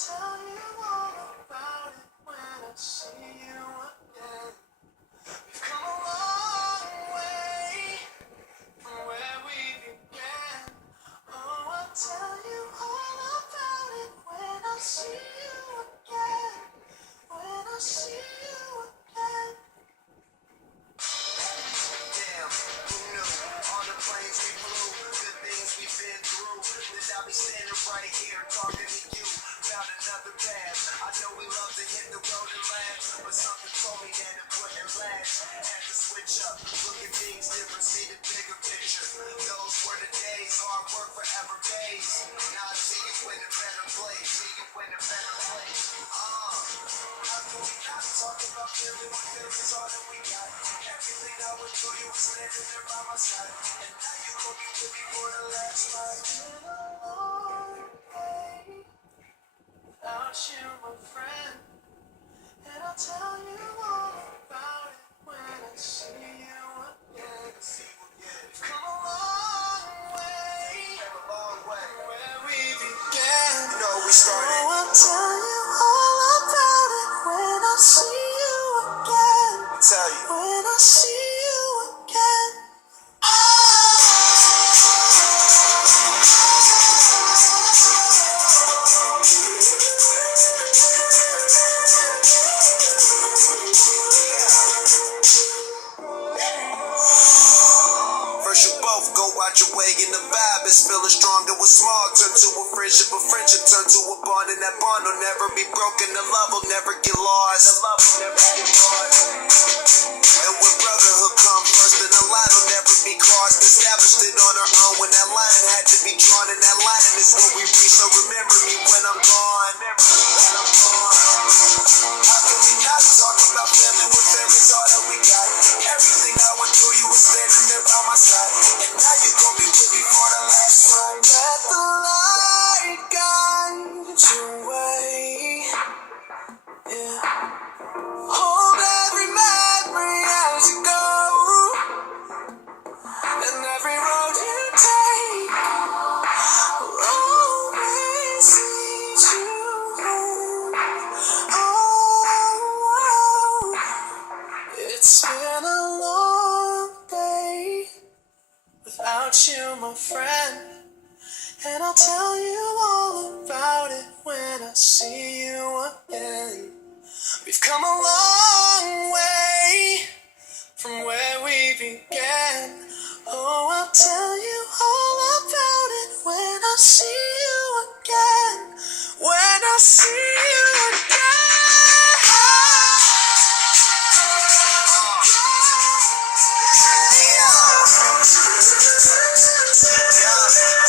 tell you all about it when I see you again. We've come a long way from where we began. Oh, I'll tell you all about it when I see you again. When I see you again. Damn, who knew? On the planes we flew, the things we've been through. That I'll be standing right here talking to you. Found another path. I know we love to hit the road and laugh, but something told me that it wouldn't last. Had to switch up, look at things different, see the bigger picture. Those were the days, hard work forever pays. Now I see you in a better place, see you in a better place. How can we not talk about feeling what feelings all that we got? Everything I went through, you was standing there by my side, and now you gon' be with me for the last ride. Been a long day without you, my friend, and I'll tell you all about it when I see you again. We've come a long way, where we began. You know we started. Oh, I'll tell you all about it when I see you again. I'll tell you. When I see you again. First you both go out your way and the vibe is feeling stronger. With small turn to a friendship turn to a bond, and that bond will never be broken. The love will never get lost. And when brotherhood come first, then the line will never be crossed. Established it on our own when that line had to be drawn, and that line is what we reach. So remember me when I'm gone. How can we not talk about family when family's all that we got? Everything I went through, you were standing there by my side, and now you gon' be with me for the last ride. Let the light guide your way. Yeah. Hold every memory as you go, and every road you take will always lead you home. Oh, it's been a long day without you, my friend, and I'll tell you all about it when I see you again. We've come a long